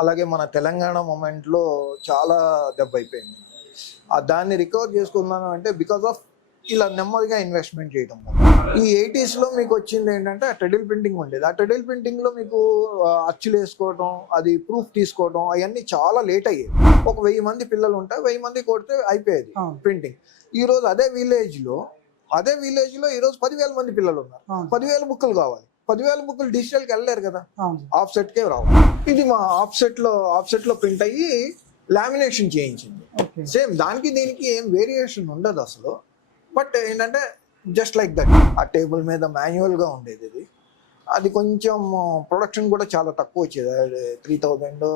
అలాగే మన తెలంగాణ మూమెంట్లో చాలా దెబ్బ అయిపోయింది. దాన్ని రికవర్ చేసుకున్నాను అంటే బికాస్ ఆఫ్ ఇలా నెమ్మదిగా ఇన్వెస్ట్మెంట్ చేయడం. ఈ 80s మీకు వచ్చింది ఏంటంటే ఆ ట్రెడిల్ ప్రింటింగ్ ఉండేది. ఆ ట్రెడిల్ ప్రింటింగ్లో మీకు అచ్చులు వేసుకోవడం, అది ప్రూఫ్ తీసుకోవడం అవన్నీ చాలా లేట్ అయ్యేది. ఒక 1000 మంది పిల్లలు ఉంటే 1000 మంది కొడితే అయిపోయేది ప్రింటింగ్. ఈరోజు అదే విలేజ్లో ఈరోజు 10,000 మంది పిల్లలు ఉన్నారు. 10,000 బుక్కులు కావాలి. 10,000 బుక్కులు డిజిటల్కి వెళ్ళలేరు కదా, ఆఫ్సెట్కే రావాలి. ఇది మా ఆఫ్సెట్లో ప్రింట్ అయ్యి లామినేషన్ చేయించింది. సేమ్ దానికి దీనికి ఏం వేరియేషన్ ఉండదు అసలు. బట్ ఏంటంటే జస్ట్ లైక్ దట్. ఆ టేబుల్ మీద మాన్యువల్గా ఉండేది ఇది. అది కొంచెం ప్రొడక్షన్ కూడా చాలా తక్కువ వచ్చేది. 3,000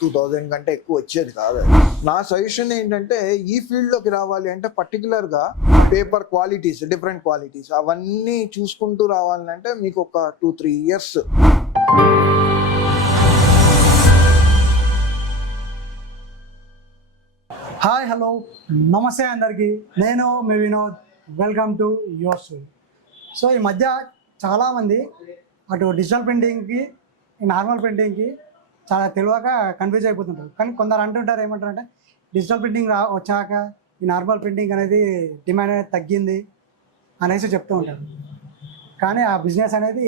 2,000 కంటే ఎక్కువ వచ్చేది కాదు. నా సజెషన్ ఏంటంటే ఈ ఫీల్డ్లోకి రావాలి అంటే పర్టికులర్గా పేపర్ క్వాలిటీస్, డిఫరెంట్ క్వాలిటీస్ అవన్నీ చూసుకుంటూ రావాలంటే మీకు ఒక 2-3 years. హాయ్, హలో, నమస్తే అందరికీ. నేను మీ Vinod. Welcome to your story. So ఈ మధ్య చాలామంది అటు డిజిటల్ ప్రింటింగ్కి, నార్మల్ ప్రింటింగ్కి చాలా తెలియక కన్ఫ్యూజ్ అయిపోతుంటారు. కానీ కొందరు అంటుంటారు, ఏమంటారంటే డిజిటల్ ప్రింటింగ్ వచ్చాక ఈ నార్మల్ ప్రింటింగ్ అనేది డిమాండ్ అనేది తగ్గింది అనేసి చెప్తూ ఉంటారు. కానీ ఆ బిజినెస్ అనేది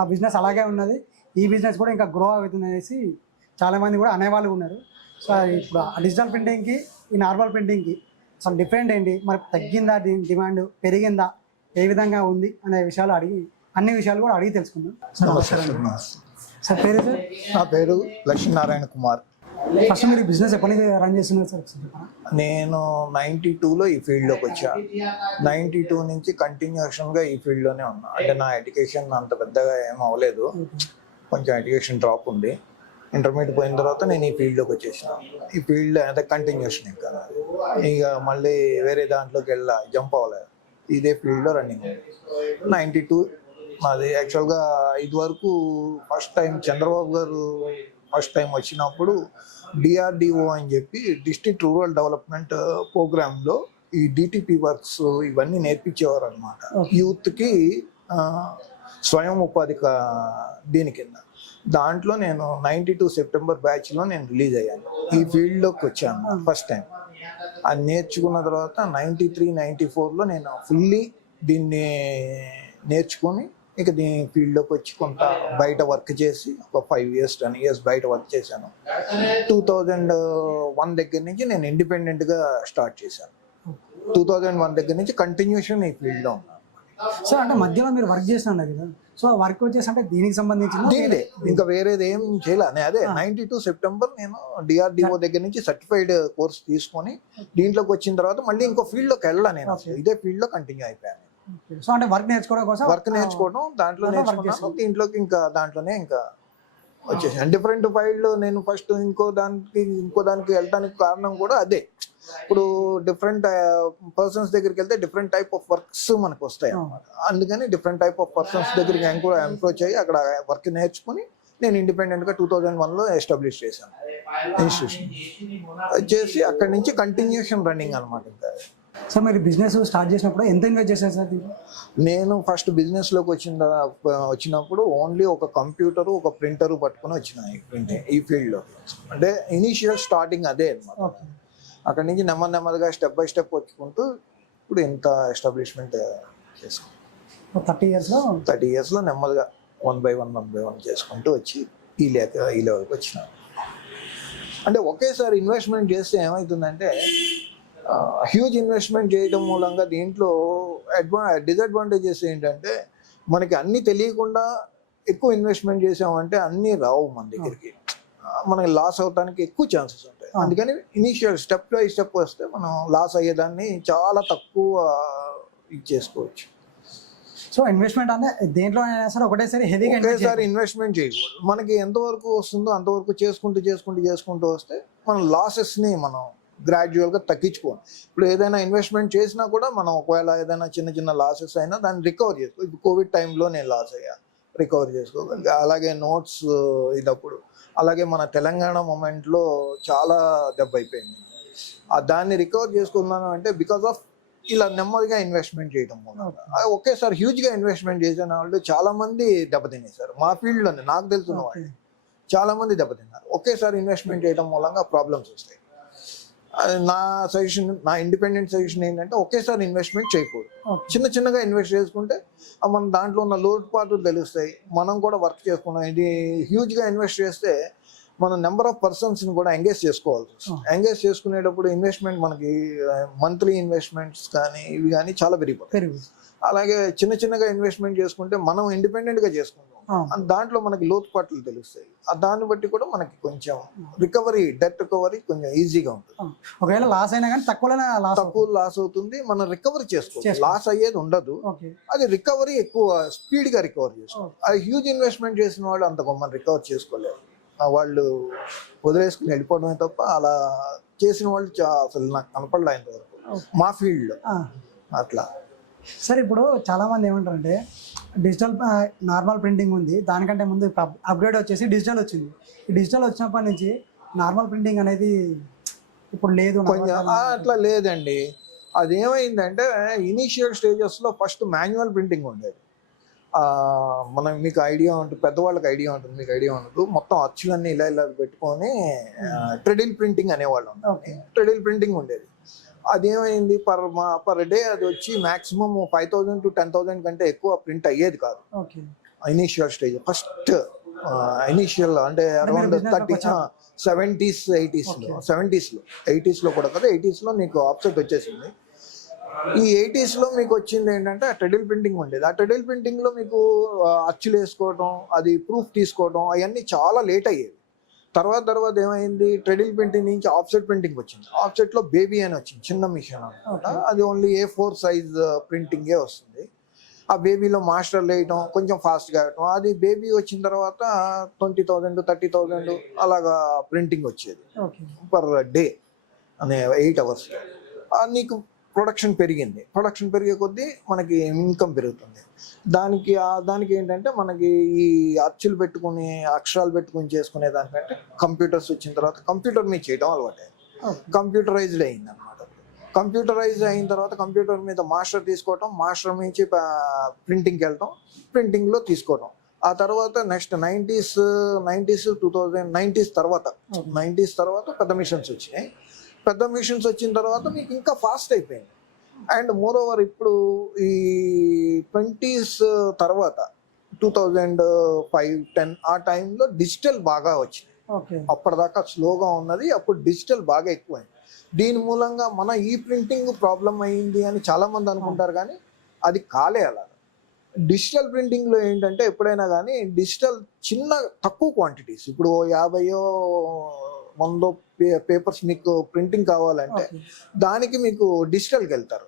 ఆ బిజినెస్ అలాగే ఉన్నది. ఈ బిజినెస్ కూడా ఇంకా గ్రో అవుతుంది అనేసి చాలామంది కూడా అనేవాళ్ళు ఉన్నారు. సో ఇప్పుడు ఆ డిజిటల్ ప్రింటింగ్కి ఈ నార్మల్ ప్రింటింగ్కి అసలు డిఫరెంట్ ఏంటి, మరి తగ్గిందా, దీని డిమాండ్ పెరిగిందా, ఏ విధంగా ఉంది అనే విషయాలు అన్ని విషయాలు కూడా అడిగి తెలుసుకుందాం. సార్ పేరు? సార్ నా పేరు లక్ష్మీనారాయణ కుమార్. ఫస్ట్ మీరు బిజినెస్ ఎప్పటి నుంచి రన్ చేస్తున్నారు సార్? నేను 92లో ఈ ఫీల్డ్లోకి వచ్చాను. 92 నుంచి కంటిన్యూషన్గా ఈ ఫీల్డ్లోనే ఉన్నా. అంటే నా ఎడ్యుకేషన్ అంత పెద్దగా ఏం అవ్వలేదు, కొంచెం ఎడ్యుకేషన్ డ్రాప్ ఉంది. ఇంటర్మీడియట్ పోయిన తర్వాత నేను ఈ ఫీల్డ్లోకి వచ్చేసాను. ఈ ఫీల్డ్ అంటే కంటిన్యూషన్ ఇక మళ్ళీ వేరే దాంట్లోకి జంప్ అవ్వలేదు. ఇదే ఫీల్డ్లో రన్నింగ్ ఉంది. 92 నాది. యాక్చువల్గా ఇదివరకు ఫస్ట్ టైం చంద్రబాబు గారు ఫస్ట్ టైం వచ్చినప్పుడు DRDO అని చెప్పి డిస్ట్రిక్ట్ రూరల్ డెవలప్మెంట్ ప్రోగ్రాంలో ఈ DTP వర్క్స్ ఇవన్నీ నేర్పించేవారు అనమాట. యూత్కి స్వయం ఉపాధి దీని కింద. దాంట్లో నేను 92 సెప్టెంబర్ బ్యాచ్లో నేను రిలీజ్ అయ్యాను. ఈ ఫీల్డ్లోకి వచ్చాను ఫస్ట్ టైం. అది నేర్చుకున్న తర్వాత 93, 94లో నేను ఫుల్లీ దీన్ని నేర్చుకొని ఇక దీని ఫీల్డ్లోకి వచ్చి కొంత బయట వర్క్ చేసి ఒక 5 years 10 years బయట వర్క్ చేశాను. 2001 దగ్గర నుంచి నేను ఇండిపెండెంట్గా స్టార్ట్ చేశాను. 2001 దగ్గర నుంచి కంటిన్యూషన్ ఈ ఫీల్డ్లో ఉన్నాను. సో అంటే మధ్యలో మీరు వర్క్ చేస్తున్నారు కదా, సో వర్క్ వచ్చేసి అంటే దీనికి సంబంధించిన దీనిదే, ఇంకా వేరేది ఏం చేయలే. అదే 92 సెప్టెంబర్ నేను DRDO దగ్గర నుంచి సర్టిఫైడ్ కోర్స్ తీసుకొని దీంట్లోకి వచ్చిన తర్వాత మళ్ళీ ఇంకో ఫీల్డ్లోకి వెళ్ళా. నేను ఇదే ఫీల్డ్లో కంటిన్యూ అయిపోయాను. సో అంటే వర్క్ నేర్చుకోవడం దాంట్లో నేర్చుకున్నాను. దీంట్లోకి ఇంకా దాంట్లోనే ఇంకా వచ్చేసాను. Different field. నేను ఫస్ట్ ఇంకో దానికి వెళ్ళడానికి కారణం కూడా అదే. ఇప్పుడు డిఫరెంట్ పర్సన్స్ దగ్గరికి వెళ్తే డిఫరెంట్ టైప్ ఆఫ్ వర్క్స్ మనకు వస్తాయి అన్నమాట. అందుకని డిఫరెంట్ టైప్ ఆఫ్ పర్సన్స్ దగ్గరికి నేను కూడా అప్రోచ్ అయ్యి అక్కడ వర్క్ నేర్చుకుని నేను ఇండిపెండెంట్గా 2001లో ఎస్టాబ్లిష్ చేశాను ఇన్స్టిట్యూషన్. చేసి అక్కడి నుంచి కంటిన్యూషన్ రన్నింగ్ అనమాట. ఇంకా సో మీరు బిజినెస్ స్టార్ట్ చేసినప్పుడు ఎంత ఇన్వెస్ట్ చేశారు సార్? నేను ఫస్ట్ బిజినెస్లోకి వచ్చినప్పుడు ఓన్లీ ఒక కంప్యూటరు, ఒక ప్రింటరు పట్టుకుని వచ్చిన ఈ ఫీల్డ్లో. అంటే ఇనీషియల్ స్టార్టింగ్ అదే అనమాట. అక్కడి నుంచి నెమ్మదిగా స్టెప్ బై స్టెప్ వచ్చుకుంటూ ఇప్పుడు ఇంత ఎస్టాబ్లిష్మెంట్ చేసుకుంటాం. 30 yearsలో నెమ్మదిగా 1 by 1 చేసుకుంటూ వచ్చి ఈ లెవెల్కి వచ్చిన. అంటే ఒకేసారి ఇన్వెస్ట్మెంట్ చేస్తే ఏమవుతుందంటే హ్యూజ్ ఇన్వెస్ట్మెంట్ చేయడం మూలంగా దీంట్లో డిసడ్వాంటేజెస్ ఏంటంటే మనకి అన్నీ తెలియకుండా ఎక్కువ ఇన్వెస్ట్మెంట్ చేసామంటే అన్నీ రావు మన దగ్గరికి. మనకి లాస్ అవడానికి ఎక్కువ ఛాన్సెస్ ఉంటాయి. అందుకని ఇనీషియల్ స్టెప్ బై స్టెప్ వస్తే మనం లాస్ అయ్యేదాన్ని చాలా తక్కువ చేసుకోవచ్చు. సో ఇన్వెస్ట్మెంట్ అంటే దేంట్లో సరే ఒకటేసారి ఇన్వెస్ట్మెంట్ చేయకూడదు. మనకి ఎంతవరకు వస్తుందో అంతవరకు చేసుకుంటూ వస్తే మనం లాసెస్ని మనం గ్రాడ్యువల్గా తగ్గించుకోవాలి. ఇప్పుడు ఏదైనా ఇన్వెస్ట్మెంట్ చేసినా కూడా మనం ఒకవేళ ఏదైనా చిన్న లాసెస్ అయినా దాన్ని రికవర్ చేసుకో. ఇప్పుడు కోవిడ్ టైంలో నేను లాస్ అయ్యా, రికవర్ చేసుకోగలిగా. అలాగే నోట్స్ ఇదప్పుడు, అలాగే మన తెలంగాణ మూమెంట్లో చాలా దెబ్బ అయిపోయింది. దాన్ని రికవర్ చేసుకున్నాను అంటే బికాస్ ఆఫ్ ఇలా నెమ్మదిగా ఇన్వెస్ట్మెంట్ చేయడం మూలంగా. ఒకేసారి హ్యూజ్గా ఇన్వెస్ట్మెంట్ చేసిన వాళ్ళు చాలా మంది దెబ్బతినేశారు మా ఫీల్డ్లోనే. నాకు తెలుసున్న వాళ్ళు చాలా మంది దెబ్బతిన్నారు. ఒకేసారి ఇన్వెస్ట్మెంట్ చేయడం మూలంగా ప్రాబ్లమ్స్ వస్తాయి. అది నా సజెషన్, నా ఇండిపెండెంట్ సజెషన్ ఏంటంటే ఒకేసారి ఇన్వెస్ట్మెంట్ చేయకూడదు. చిన్న చిన్నగా ఇన్వెస్ట్ చేసుకుంటే మన దాంట్లో ఉన్న లోటుపాట్లు తెలుస్తాయి. మనం కూడా వర్క్ చేసుకున్నాం. ఇది హ్యూజ్గా ఇన్వెస్ట్ చేస్తే మనం నెంబర్ ఆఫ్ పర్సన్స్ని కూడా ఎంగేజ్ చేసుకోవాల్సి వస్తుంది. ఎంగేజ్ చేసుకునేటప్పుడు ఇన్వెస్ట్మెంట్ మనకి మంత్లీ ఇన్వెస్ట్మెంట్స్ కానీ ఇవి కానీ చాలా పెరిగిపోతాయి. అలాగే చిన్న చిన్నగా ఇన్వెస్ట్మెంట్ చేసుకుంటే మనం ఇండిపెండెంట్గా చేసుకుంటాం. దాంట్లో మనకి లోతుపాట్లు తెలుస్తాయి. దాన్ని బట్టి కూడా మనకి కొంచెం రికవరీ, డెట్ రికవరీ కొంచెం ఈజీగా ఉంటుంది. ఒకవేళ లాస్ అయినా కానీ తక్కువ లాస్ అవుతుంది, మనం రికవరీ చేసుకోవచ్చు. లాస్ అయ్యేది ఉండదు, అది రికవరీ ఎక్కువ స్పీడ్గా రికవర్ చేసుకోవాలి. అది హ్యూజ్ ఇన్వెస్ట్మెంట్ చేసిన వాళ్ళు అంత గొప్ప రికవర్ చేసుకోలేరు. వాళ్ళు వదిలేసుకుని వెళ్ళిపోవడమే తప్ప అలా చేసిన వాళ్ళు అసలు నాకు కనపడలే ఇంతవరకు మా ఫీల్డ్లో అట్లా. సార్ ఇప్పుడు చాలా మంది ఏమంటారంటే డిజిటల్ నార్మల్ ప్రింటింగ్ ఉంది, దానికంటే ముందు అప్గ్రేడ్ వచ్చేసి డిజిటల్ వచ్చింది. ఈ డిజిటల్ వచ్చినప్పటి నుంచి నార్మల్ ప్రింటింగ్ అనేది ఇప్పుడు లేదు. కొంచెం అట్లా లేదండి. అదేమైందంటే ఇనీషియల్ స్టేజెస్లో ఫస్ట్ మాన్యువల్ ప్రింటింగ్ ఉండేది. మనం మీకు ఐడియా ఉంటుంది, పెద్దవాళ్ళకి ఐడియా ఉంటుంది, మీకు ఐడియా ఉండదు. మొత్తం అచ్చులన్నీ ఇలా ఇలా పెట్టుకొని ట్రెడిల్ ప్రింటింగ్ అనేవాళ్ళు. ట్రెడిల్ ప్రింటింగ్ ఉండేది. అదేమైంది, పర్ డే అది వచ్చి మాక్సిమం 5,000 to 10,000 కంటే ఎక్కువ ప్రింట్ అయ్యేది కాదు ఇనీషియల్ స్టేజ్. ఫస్ట్ ఇనీషియల్ అంటే అరౌండ్ 70s 80s లో కూడా కదా, 80s లో నీకు ఆఫ్సెట్ వచ్చేసింది. ఈ 80s లో మీకు వచ్చింది ఏంటంటే ఆ ట్రెడిల్ ప్రింటింగ్ ఉండేది. ఆ ట్రెడిల్ ప్రింటింగ్ లో మీకు అచ్చులు వేసుకోవడం, అది ప్రూఫ్ తీసుకోవడం అవన్నీ చాలా లేట్ అయ్యేది. తర్వాత ఏమైంది, ట్రెడిల్ ప్రింటింగ్ నుంచి ఆఫ్సెట్ ప్రింటింగ్ వచ్చింది. ఆఫ్సెట్ లో బేబీ అని వచ్చింది, చిన్న మిషన్ అనమాట. అది ఓన్లీ A4 సైజ్ ప్రింటింగే వస్తుంది. ఆ బేబీలో మాస్టర్లు వేయటం కొంచెం ఫాస్ట్గా వేయటం. అది బేబీ వచ్చిన తర్వాత 20,000 30,000 అలాగా ప్రింటింగ్ వచ్చేది పర్ డే అనే 8 hours. నీకు ప్రొడక్షన్ పెరిగింది. ప్రొడక్షన్ పెరిగే కొద్దీ మనకి ఇన్కమ్ పెరుగుతుంది. దానికి ఏంటంటే మనకి ఈ అచ్చులు పెట్టుకుని అక్షరాలు పెట్టుకుని చేసుకునే దానికంటే కంప్యూటర్స్ వచ్చిన తర్వాత కంప్యూటర్ మీద చేయడం అలవాటు అయింది. కంప్యూటరైజ్డ్ అయింది అనమాట. కంప్యూటరైజ్ అయిన తర్వాత కంప్యూటర్ మీద మాస్టర్ తీసుకోవటం, మాస్టర్ నుంచి ప్రింటింగ్కి వెళ్ళటం, ప్రింటింగ్లో తీసుకోవటం. ఆ తర్వాత నెక్స్ట్ 90s 2090s తర్వాత పెద్ద మిషన్స్ వచ్చినాయి. పెద్ద మిషన్స్ వచ్చిన తర్వాత మీకు ఇంకా ఫాస్ట్ అయిపోయింది. అండ్ మోర్ ఓవర్ ఇప్పుడు ఈ 20s తర్వాత 2005-10 ఆ టైంలో డిజిటల్ బాగా వచ్చింది. అప్పటిదాకా స్లోగా ఉన్నది, అప్పుడు డిజిటల్ బాగా ఎక్కువైంది. దీని మూలంగా మన ఈ ప్రింటింగ్ ప్రాబ్లం అయింది అని చాలా మంది అనుకుంటారు, కానీ అది కాలే. అలా డిజిటల్ ప్రింటింగ్ లో ఏంటంటే ఎప్పుడైనా కానీ డిజిటల్ చిన్న తక్కువ క్వాంటిటీస్, ఇప్పుడు 50-100 పేపర్స్ మీకు ప్రింటింగ్ కావాలంటే దానికి మీకు డిజిటల్కి వెళ్తారు.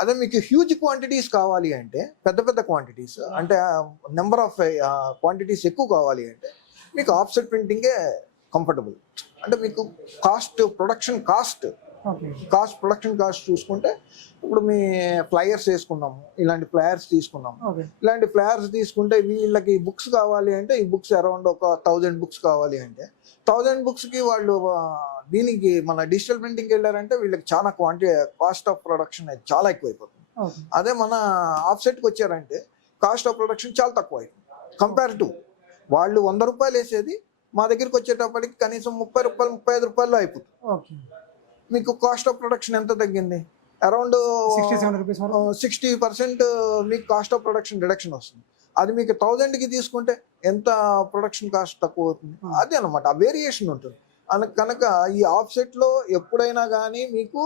అదే మీకు హ్యూజ్ క్వాంటిటీస్ కావాలి అంటే, పెద్ద క్వాంటిటీస్ అంటే నెంబర్ ఆఫ్ క్వాంటిటీస్ ఎక్కువ కావాలి అంటే మీకు ఆఫ్సెట్ ప్రింటింగే కంఫర్టబుల్. అంటే మీకు ప్రొడక్షన్ కాస్ట్ చూసుకుంటే, ఇప్పుడు మీ ఫ్లయర్స్ వేసుకున్నాము, ఇలాంటి ఫ్లయర్స్ తీసుకున్నాము. ఇలాంటి ఫ్లయర్స్ తీసుకుంటే వీళ్ళకి బుక్స్ కావాలి అంటే, ఈ బుక్స్ అరౌండ్ ఒక 1000 బుక్స్ కావాలి అంటే 1000 బుక్స్కి వాళ్ళు దీనికి మన డిజిటల్ ప్రింటింగ్కి వెళ్ళారంటే వీళ్ళకి చాలా కాస్ట్ ఆఫ్ ప్రొడక్షన్ అయితే చాలా ఎక్కువైపోతుంది. అదే మన ఆఫ్సెట్కి వచ్చారంటే కాస్ట్ ఆఫ్ ప్రొడక్షన్ చాలా తక్కువ అయిపోతుంది. కంపేర్ టు వాళ్ళు 100 రూపాయలు వేసేది మా దగ్గరికి వచ్చేటప్పటికి కనీసం 30 రూపాయలు 35 రూపాయల్లో అయిపోతుంది. మీకు కాస్ట్ ఆఫ్ ప్రొడక్షన్ ఎంత తగ్గింది? అరౌండ్ 60% మీకు కాస్ట్ ఆఫ్ ప్రొడక్షన్ రిడక్షన్ వస్తుంది. అది మీకు 1000కి తీసుకుంటే ఎంత ప్రొడక్షన్ కాస్ట్ తక్కువ అవుతుంది. అదే అనమాట, ఆ వేరియేషన్ ఉంటుంది. కనుక ఈ ఆఫ్సెట్లో ఎప్పుడైనా కానీ మీకు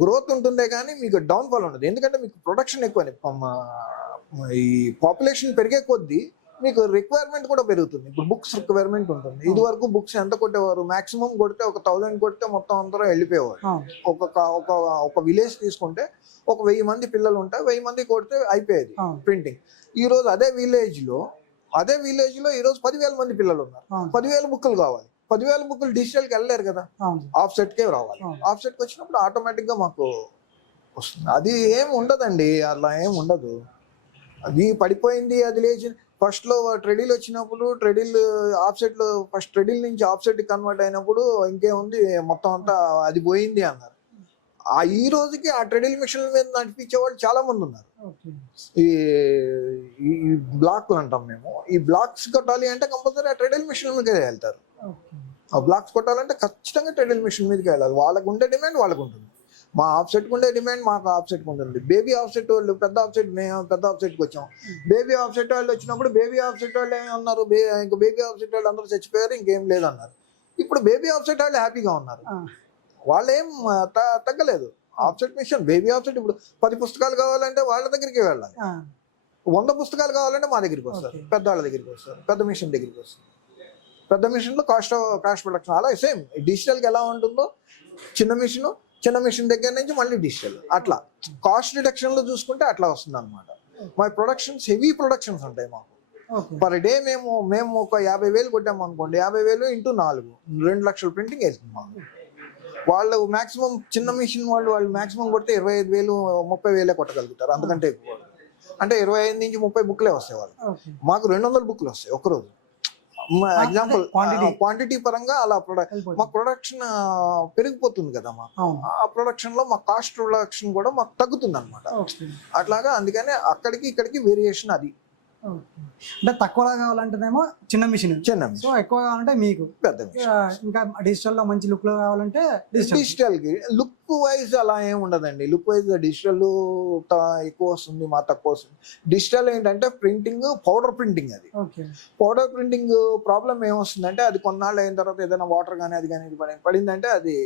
గ్రోత్ ఉంటుందే కానీ మీకు డౌన్ఫాల్ ఉండదు. ఎందుకంటే మీకు ప్రొడక్షన్ ఎక్కువ, ఈ పాపులేషన్ పెరిగే కొద్దీ మీకు రిక్వైర్మెంట్ కూడా పెరుగుతుంది. ఇప్పుడు బుక్స్ రిక్వైర్మెంట్ ఉంటుంది. ఇది వరకు బుక్స్ ఎంత కొట్టేవారు, మాక్సిమం కొడితే ఒక 1000 కొడితే మొత్తం అందరూ వెళ్ళిపోయేవారు. ఒక విలేజ్ తీసుకుంటే ఒక 1000 మంది పిల్లలు ఉంటే 1000 మంది కొడితే అయిపోయేది ప్రింటింగ్. ఈ రోజు అదే విలేజ్ లో ఈ రోజు 10,000 మంది పిల్లలు ఉన్నారు. 10,000 బుక్కులు కావాలి. 10,000 బుక్కులు డిజిటల్కి వెళ్ళలేరు కదా, ఆఫ్సెట్కే రావాలి. ఆఫ్సెట్కి వచ్చినప్పుడు ఆటోమేటిక్గా మాకు వస్తుంది. అది ఏం ఉండదండి, అలా ఏం ఉండదు. అది పడిపోయింది, అది లేచి ఫస్ట్లో ట్రెడిల్ వచ్చినప్పుడు ఆఫ్సెట్లో ఫస్ట్ ట్రెడిల్ నుంచి ఆఫ్సెట్ కన్వర్ట్ అయినప్పుడు ఇంకేముంది మొత్తం అంతా అది పోయింది అన్నారు. ఈ రోజుకి ఆ ట్రెడిల్ మిషన్ల మీద నడిపించే వాళ్ళు చాలా మంది ఉన్నారు. ఓకే. ఈ ఈ బ్లాక్లు అంటాం మేము. ఈ బ్లాక్స్ కొట్టాలి అంటే కంపల్సరీ ఆ ట్రెడిల్ మిషన్ మీదకే వెళ్తారు. ఓకే. ఆ బ్లాక్స్ కొట్టాలంటే ఖచ్చితంగా ట్రెడిల్ మిషన్ మీదకి వెళ్ళాలి. వాళ్ళకు ఉండే డిమాండ్ వాళ్ళకు ఉంటుంది. మా ఆఫ్సెట్కి ఉండే డిమాండ్ మాకు ఆఫ్సెట్కి ఉంటుంది. బేబీ ఆఫ్సెట్ వాళ్ళు పెద్ద ఆఫ్సెట్, మేము పెద్ద ఆఫ్సెట్కి వచ్చాం. బేబీ ఆఫ్సెట్ వాళ్ళు వచ్చినప్పుడు బేబీ ఆఫ్సెట్ వాళ్ళు ఏమన్నారు, ఇంకా బేబీ ఆఫ్సెట్ వాళ్ళు అందరూ చచ్చిపోయారు, ఇంకేం లేదన్నారు. ఇప్పుడు బేబీ ఆఫ్సెట్ వాళ్ళు హ్యాపీగా ఉన్నారు. వాళ్ళేం తగ్గలేదు. ఆఫ్సెట్ మిషన్ బేబీ ఆఫ్సెట్ ఇప్పుడు 10 పుస్తకాలు కావాలంటే వాళ్ళ దగ్గరికి వెళ్ళాలి. 100 పుస్తకాలు కావాలంటే మా దగ్గరికి వస్తారు, పెద్దవాళ్ళ దగ్గరికి వస్తారు, పెద్ద మిషన్ దగ్గరికి వస్తారు. పెద్ద మిషన్లో కాస్ట్ ప్రొడక్షన్ అలా సేమ్ డిజిటల్కి ఎలా ఉంటుందో చిన్న మిషన్ దగ్గర నుంచి మళ్ళీ డిజిటల్ అట్లా కాస్ట్ రిడక్షన్లో చూసుకుంటే అట్లా వస్తుంది అనమాట. మా ప్రొడక్షన్స్ హెవీ ప్రొడక్షన్స్ ఉంటాయి మాకు. పర్ డే మేము ఒక 50,000 కొట్టాము అనుకోండి, 50,000 ఇంటూ 4 2 లక్షల ప్రింటింగ్ వేస్తుంది మాకు. వాళ్ళు మాక్సిమం చిన్న మిషన్ వాళ్ళు మాక్సిమం కొడితే 25,000 30,000 కొట్టగలుగుతారు, అంతకంటే ఎక్కువ. అంటే 25 నుంచి 30 బుక్లే వస్తాయి వాళ్ళు. మాకు 200 బుక్లు వస్తాయి ఒకరోజు. ఎగ్జాంపుల్ క్వాంటిటీ పరంగా అలా మా ప్రొడక్షన్ పెరిగిపోతుంది కదా. ఆ ప్రొడక్షన్ లో మా కాస్ట్ ప్రొడక్షన్ కూడా మాకు తగ్గుతుంది అనమాట. అట్లాగా అందుకనే అక్కడికి ఇక్కడికి వేరియేషన్ అది. అంటే తక్కువగా కావాలంటేనేమో చిన్న మిషన్, సో ఎక్కువ కావాలంటే మీకు పెద్ద. ఇంకా డిజిటల్ లో మంచి లుక్ లో కావాలంటే డిజిటల్ కి లుక్ వైజ్ అలా ఏం ఉండదండి. లుక్ వైజ్ డిజిటల్ ఎక్కువ వస్తుంది, మా తక్కువ వస్తుంది. డిజిటల్ ఏంటంటే ప్రింటింగ్ పౌడర్ ప్రింటింగ్. అది పౌడర్ ప్రింటింగ్ ప్రాబ్లం ఏమొస్తుందంటే అది కొన్నాళ్ళు అయిన తర్వాత ఏదైనా వాటర్ కానీ అది కానీ పడిందంటే అది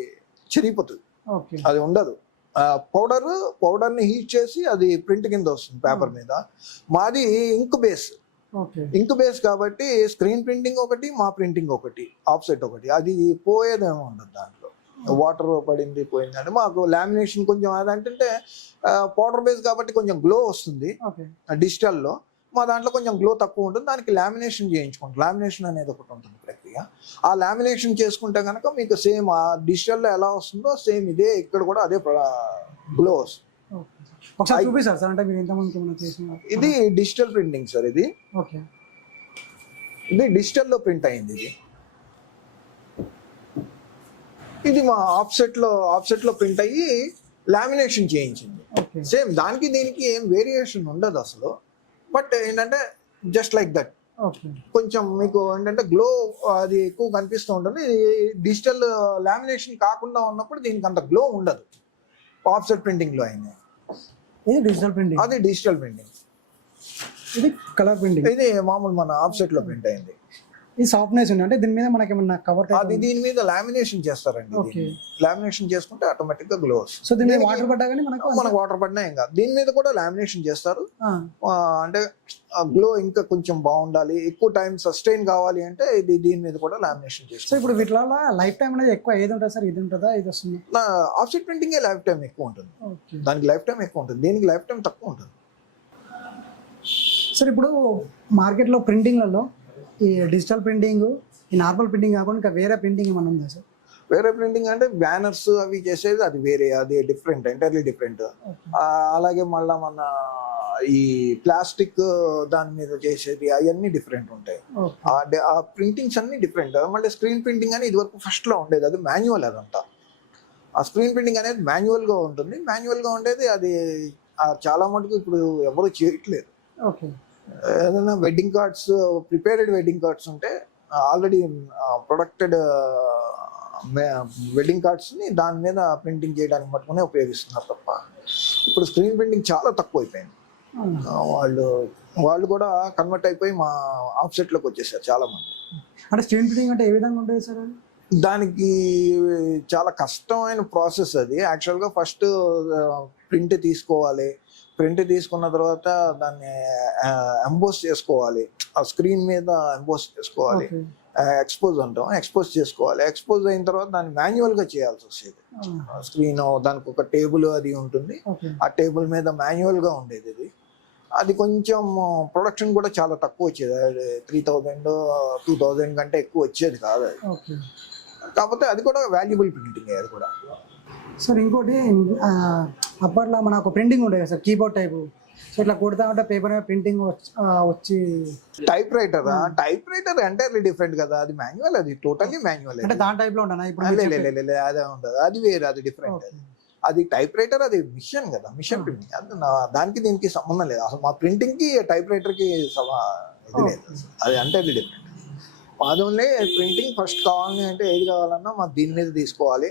చెరిగిపోతుంది, అది ఉండదు. పౌడర్ని హీట్ చేసి అది ప్రింట్ కింద వస్తుంది పేపర్ మీద. మాది ఇంక్ బేస్ కాబట్టి స్క్రీన్ ప్రింటింగ్ ఒకటి, మా ప్రింటింగ్ ఒకటి, ఆఫ్సెట్ ఒకటి. అది పోయేదేమో ఉండదు దాంట్లో. వాటర్ పడింది పోయిందంటే మాకు లామినేషన్ కొంచెం అదంటే పౌడర్ బేస్ కాబట్టి కొంచెం గ్లో వస్తుంది. డిజిటల్లో మా దాంట్లో కొంచెం గ్లో తక్కువ ఉంటుంది, దానికి లామినేషన్ చేయించుకుంటాం. లామినేషన్ అనేది ఒకటి ఉంటుంది ప్రక్రియ. ఆ లామినేషన్ చేసుకుంటే కనుక మీకు సేమ్ ఆ డిజిటల్లో ఎలా వస్తుందో సేమ్ ఇదే ఇక్కడ కూడా అదే గ్లో వస్తుంది. ఒకసారి చూపిస్తారు సార్, అంటే మీరు ఎంతమందికి ఏమైనా చేసిన. ఇది డిజిటల్ ప్రింటింగ్ సార్. ఇది డిజిటల్లో ప్రింట్ అయింది. ఇది మా ఆఫ్సెట్ లో ప్రింట్ అయ్యి లామినేషన్ చేయించింది. సేమ్ దానికి దీనికి ఏం వేరియేషన్ ఉండదు అసలు. బట్ ఏంటంటే జస్ట్ లైక్ దట్ కొంచెం మీకు ఏంటంటే గ్లో అది ఎక్కువ కనిపిస్తూ ఉంటుంది. డిజిటల్ లామినేషన్ కాకుండా ఉన్నప్పుడు దీనికి అంత గ్లో ఉండదు. ఆఫ్సెట్ ప్రింటింగ్ లో అయినా డిజిటల్ ప్రింటింగ్, అది డిజిటల్ ప్రింటింగ్. ఇది కలర్ ప్రింటింగ్, ఇది మామూలు మన ఆఫ్సెట్ లో ప్రింట్ అయింది. ఈ సాఫ్ట్నెస్ ఉంది అంటే దీని మీద మనకి ఏమన్నా కవర్ అది దీని మీద లామినేషన్ చేస్తారండి. లామినేషన్ చేసుకుంటే ఆటోమేటిక్ గా గ్లో వస్తుంది. సో దీని మీద వాటర్ పడ్డా కానీ మనకు వాటర్ పడినా ఏం కాదు. దీని మీద కూడా లామినేషన్ చేస్తారు. అంటే గ్లో ఇంకా కొంచెం బాగుండాలి, ఎక్కువ టైం సస్టైన్ కావాలి అంటే దీని మీద కూడా లామినేషన్ చేస్తారు. సో ఇప్పుడు వీటిలో లైఫ్ టైం అనేది ఎక్కువ ఏది ఉంటుంది సార్? ఇది ఉంటుందా, ఇది వస్తుంది? ఆఫ్సెట్ ప్రింటింగ్ లైఫ్ టైం ఎక్కువ ఉంటుంది, దానికి లైఫ్ టైం ఎక్కువ ఉంటుంది, దీనికి లైఫ్ టైం తక్కువ ఉంటుంది. సార్ ఇప్పుడు మార్కెట్లో ప్రింటింగ్లలో ఈ డిజిటల్ ప్రింటింగ్, ఈ నార్మల్ ప్రింటింగ్ కాకుండా ఇంకా వేరే ప్రింటింగ్ ఏమైనా ఉందా సార్? వేరే ప్రింటింగ్ అంటే బ్యానర్స్ అవి చేసేది అది వేరే, అది డిఫరెంట్, ఎంటైర్లీ డిఫరెంట్. అలాగే మళ్ళీ మన ఈ ప్లాస్టిక్ దాని మీద చేసేది అవన్నీ డిఫరెంట్ ఉంటాయి. ఆ ప్రింటింగ్స్ అన్ని డిఫరెంట్. మళ్ళీ స్క్రీన్ ప్రింటింగ్ అని ఇదివరకు ఫస్ట్ లో ఉండేది, అది మాన్యువల్. అదంతా ఆ స్క్రీన్ ప్రింటింగ్ అనేది మాన్యువల్ గా ఉంటుంది. మాన్యువల్ గా ఉండేది అది చాలా మటుకు ఇప్పుడు ఎవరు చేయట్లేదు. ఏదైనా wedding cards, prepared wedding cards ఉంటే ఆల్రెడీ ప్రొడక్టెడ్ వెడ్డింగ్ కార్డ్స్ని దాని మీద ప్రింటింగ్ చేయడానికి మట్టుకునే ఉపయోగిస్తున్నారు తప్ప ఇప్పుడు స్క్రీన్ ప్రింటింగ్ చాలా తక్కువ అయిపోయింది. వాళ్ళు కూడా కన్వర్ట్ అయిపోయి మా ఆఫ్సెట్లోకి వచ్చేసారు చాలా మంది. అంటే స్క్రీన్ ప్రింటింగ్ అంటే ఏ విధంగా ఉంటుంది సార్? దానికి చాలా కష్టమైన ప్రాసెస్ అది. యాక్చువల్గా ఫస్ట్ ప్రింట్ తీసుకోవాలి, ప్రింట్ తీసుకున్న తర్వాత దాన్ని ఎంబోస్ చేసుకోవాలి, ఆ స్క్రీన్ మీద ఎంబోస్ చేసుకోవాలి, ఎక్స్పోజ్ అంటాం, ఎక్స్పోజ్ చేసుకోవాలి. ఎక్స్పోజ్ అయిన తర్వాత దాన్ని మాన్యువల్ గా చేయాల్సి వస్తుంది. స్క్రీన్ దానికి ఒక టేబుల్ అది ఉంటుంది, ఆ టేబుల్ మీద మాన్యువల్ గా ఉండేది. అది కొంచెం ప్రొడక్షన్ కూడా చాలా తక్కువ వచ్చేది, 3,000 2,000 కంటే ఎక్కువ వచ్చేది కాదు అది. కాకపోతే అది కూడా వాల్యుబుల్ ప్రింటింగ్ అది కూడా. సార్ ఇంకోటి అప్పట్లో మనకు ప్రింటింగ్ ఉండేది సార్, కీబోర్డ్ టైపు. సో ఇట్లా కొడతా ఉంటే పేపర్ మీద ప్రింటింగ్ వచ్చి. టైప్ రైటర్ ఎంటైర్లీ డిఫరెంట్ కదా, అది మాన్యువల్, అది టోటల్లీ మాన్యువల్. అంటే దాని టైప్ లో ఉండనా ఇప్పుడు? అదే ఉండదు, అది వేరే, అది డిఫరెంట్. అది టైప్ రైటర్, అది మిషన్ కదా, మిషన్ ప్రింటింగ్. అది దానికి దీనికి సంబంధం లేదు అసలు. మా ప్రింటింగ్కి టైప్ రైటర్కి ఇది లేదు అసలు. అది అంటే అది డిఫరెంట్. మాది ఓన్లీ ప్రింటింగ్. ఫస్ట్ కావాలని అంటే ఏది కావాలన్నా మాకు దీని మీద తీసుకోవాలి,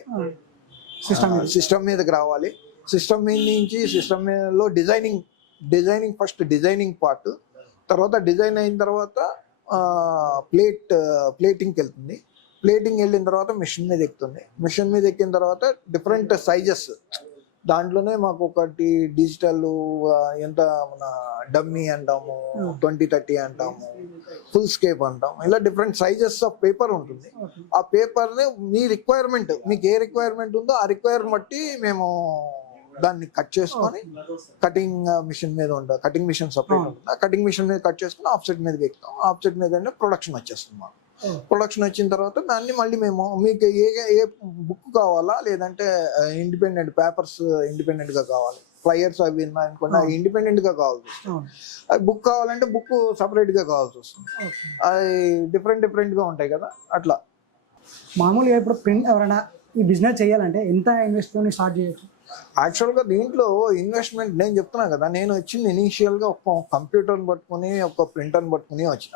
సిస్టమ్ మీదకి రావాలి. సిస్టమ్ మీద నుంచి సిస్టమ్ మీదలో డిజైనింగ్ ఫస్ట్ డిజైనింగ్ పార్ట్, తర్వాత డిజైన్ అయిన తర్వాత ప్లేటింగ్కి వెళ్తుంది. ప్లేటింగ్ వెళ్ళిన తర్వాత మిషన్ మీద ఎక్కుతుంది. మిషన్ మీద ఎక్కిన తర్వాత డిఫరెంట్ సైజెస్, దాంట్లోనే మాకు ఒకటి డిజిటల్, ఎంత మన డమ్మీ అంటాము, 20-30 అంటాము, ఫుల్ స్కేప్ అంటాము, ఇలా డిఫరెంట్ సైజెస్ ఆఫ్ పేపర్ ఉంటుంది. ఆ పేపర్ని మీ రిక్వైర్మెంట్, మీకు ఏ రిక్వైర్మెంట్ ఉందో ఆ రిక్వైర్మెంట్ బట్టి మేము దాన్ని కట్ చేసుకొని కటింగ్ మిషన్ మీద ఉంటుంది. కటింగ్ మిషన్ సపరేట్ ఉంటుంది. ఆ కటింగ్ మిషన్ మీద కట్ చేసుకుని ఆఫ్సెట్ మీదకి ఎక్కుతాం. ఆఫ్సెట్ మీద ప్రొడక్షన్ వచ్చేస్తుంది మాకు. ప్రొడక్షన్ వచ్చిన తర్వాత దాన్ని మళ్ళీ మేము మీకు ఏ బుక్ కావాలా, లేదంటే ఇండిపెండెంట్ పేపర్స్ ఇండిపెండెంట్ గా కావాలి, ఫ్లయర్స్ అవి అనుకోండి, అవి ఇండిపెండెంట్ గా కావాల్సి వస్తుంది. అది బుక్ కావాలంటే బుక్ సపరేట్ గా కావాల్సి వస్తుంది. అది డిఫరెంట్ గా ఉంటాయి కదా. అట్లా మామూలుగా ఇప్పుడు ప్రింట్ ఎవరైనా ఈ బిజినెస్ చేయాలంటే ఎంత ఇన్వెస్ట్ స్టార్ట్ చేయొచ్చు? యాక్చువల్గా దీంట్లో ఇన్వెస్ట్మెంట్ నేను చెప్తున్నా కదా, నేను వచ్చింది ఇనీషియల్గా ఒక కంప్యూటర్ని పట్టుకుని ఒక ప్రింటర్ని పట్టుకుని వచ్చిన.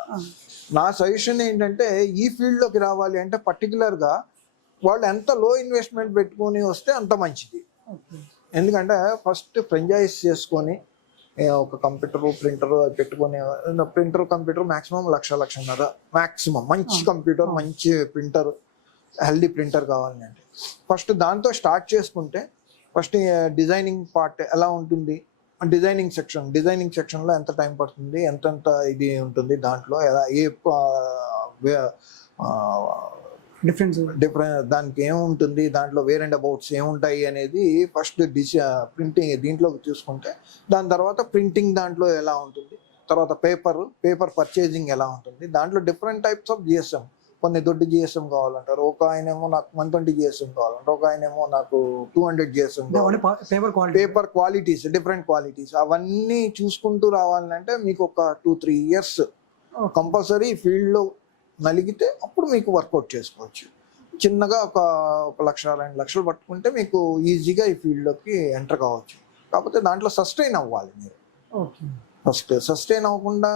నా సజెషన్ ఏంటంటే ఈ ఫీల్డ్లోకి రావాలి అంటే పర్టికులర్గా వాళ్ళు ఎంత లో ఇన్వెస్ట్మెంట్ పెట్టుకొని వస్తే అంత మంచిది. ఎందుకంటే ఫస్ట్ ఫ్రాంచైజ్ చేసుకొని ఒక కంప్యూటర్ ప్రింటర్ పెట్టుకొని, కంప్యూటర్ మ్యాక్సిమం 1,00,000-1,50,000 మ్యాక్సిమం. మంచి కంప్యూటర్, మంచి ప్రింటర్, హెల్దీ ప్రింటర్ కావాలి అంటే ఫస్ట్ దాంతో స్టార్ట్ చేసుకుంటే, ఫస్ట్ డిజైనింగ్ పార్ట్ ఎలా ఉంటుంది, డిజైనింగ్ సెక్షన్లో ఎంత టైం పడుతుంది, ఎంతెంత ఇది ఉంటుంది, దాంట్లో ఎలా డిఫరెంట్ దానికి ఏముంటుంది, దాంట్లో వేర్ అండ్ అబౌట్స్ ఏముంటాయి అనేది ఫస్ట్ ప్రింటింగ్ దీంట్లో చూసుకుంటే, దాని తర్వాత ప్రింటింగ్ దాంట్లో ఎలా ఉంటుంది, తర్వాత పేపర్ పర్చేజింగ్ ఎలా ఉంటుంది. దాంట్లో డిఫరెంట్ టైప్స్ ఆఫ్ జిఎస్ఎం, కొన్ని దొడ్డు జిఎస్ఎం కావాలంటారు, ఒక ఆయనేమో నాకు 120 జిఎస్ఎం కావాలంటారు, ఒక ఆయనేమో నాకు 200 జిఎస్ఎం కావాలి. పేపర్ క్వాలిటీస్, డిఫరెంట్ క్వాలిటీస్, అవన్నీ చూసుకుంటూ రావాలంటే మీకు ఒక 2-3 ఇయర్స్ కంపల్సరీ ఫీల్డ్లో నలిగితే అప్పుడు మీకు వర్కౌట్ చేసుకోవచ్చు. చిన్నగా ఒక 1,00,000-2 లక్షలు పట్టుకుంటే మీకు ఈజీగా ఈ ఫీల్డ్లోకి ఎంటర్ కావచ్చు. కాకపోతే దాంట్లో సస్టైన్ అవ్వాలి మీరు. ఫస్ట్ సస్టైన్ అవ్వకుండా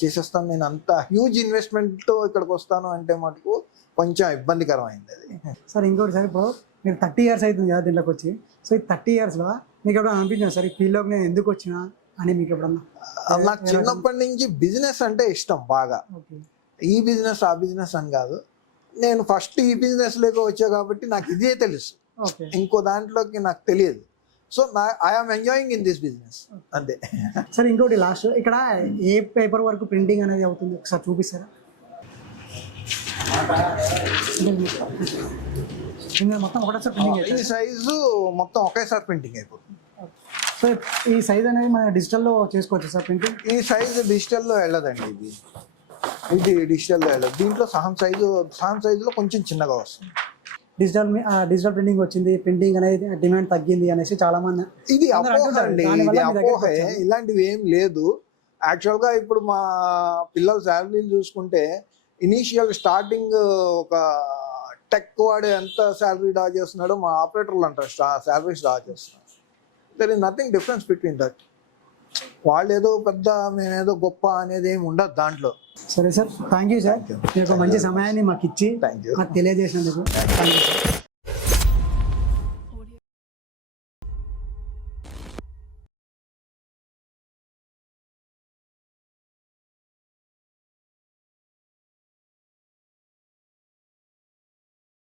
చేసేస్తాను నేను, అంత హ్యూజ్ ఇన్వెస్ట్మెంట్తో ఇక్కడికి వస్తాను అంటే మటుకు కొంచెం ఇబ్బందికరమైంది అది. సార్ ఇంకోటి సార్, ఇప్పుడు మీరు 30 ఇయర్స్ అవుతుంది కదా దీంట్లోకి వచ్చి. సో ఈ 30 ఇయర్స్లో మీకు ఎప్పుడైనా అనిపించింది సార్ ఈ ఫీల్డ్లోకి నేను ఎందుకు వచ్చినా అని మీకు ఎప్పుడన్నా? నాకు చిన్నప్పటి నుంచి బిజినెస్ అంటే ఇష్టం బాగా. ఈ బిజినెస్ ఆ బిజినెస్ అని కాదు, నేను ఫస్ట్ ఈ బిజినెస్ లోకి వచ్చా కాబట్టి నాకు ఇదే తెలుసు, ఇంకో దాంట్లోకి నాకు తెలియదు. So I'm enjoying in this business అంతే. సార్ ఇంకోటి లాస్ట్, ఇక్కడ ఏ పేపర్ వరకు ప్రింటింగ్ అనేది అవుతుంది ఒకసారి చూపిస్తారా? మొత్తం ఒకటేసారి ప్రింటింగ్, ఈ సైజు మొత్తం ఒకేసారి ప్రింటింగ్ అయిపోతుంది. సో ఈ సైజ్ అనేది మన డిజిటల్లో చేసుకోవచ్చు సార్ ప్రింటింగ్? ఈ సైజు డిజిటల్లో వెళ్ళదండి, ఇది డిజిటల్లో వెళ్ళదు. దీంట్లో సహం సైజులో కొంచెం చిన్నగా వస్తుంది. డిజిటల్ ప్రింటింగ్ వచ్చింది, ప్రింటింగ్ అనేది డిమాండ్ తగ్గింది అనేసి చాలా మంది, ఇది అపోహ అండి, ఇది అపోహే, ఇలాంటివి ఏం లేదు. యాక్చువల్గా ఇప్పుడు మా పిల్లల శాలరీలు చూసుకుంటే ఇనీషియల్ స్టార్టింగ్ ఒక టెక్ వాడు ఎంత శాలరీ డ్రా చేస్తున్నాడో మా ఆపరేటర్లు అంటారు శాలరీస్ డ్రా చేస్తున్నారు. There is nothing difference between that. వాళ్ళు ఏదో పెద్ద మేమేదో గొప్ప అనేది ఏమి ఉండదు దాంట్లో. సరే సార్, థ్యాంక్ యూ సార్, మీకు మంచి సమయాన్ని మాకు ఇచ్చి మాకు తెలియజేసినందుకు థ్యాంక్ యూ సార్.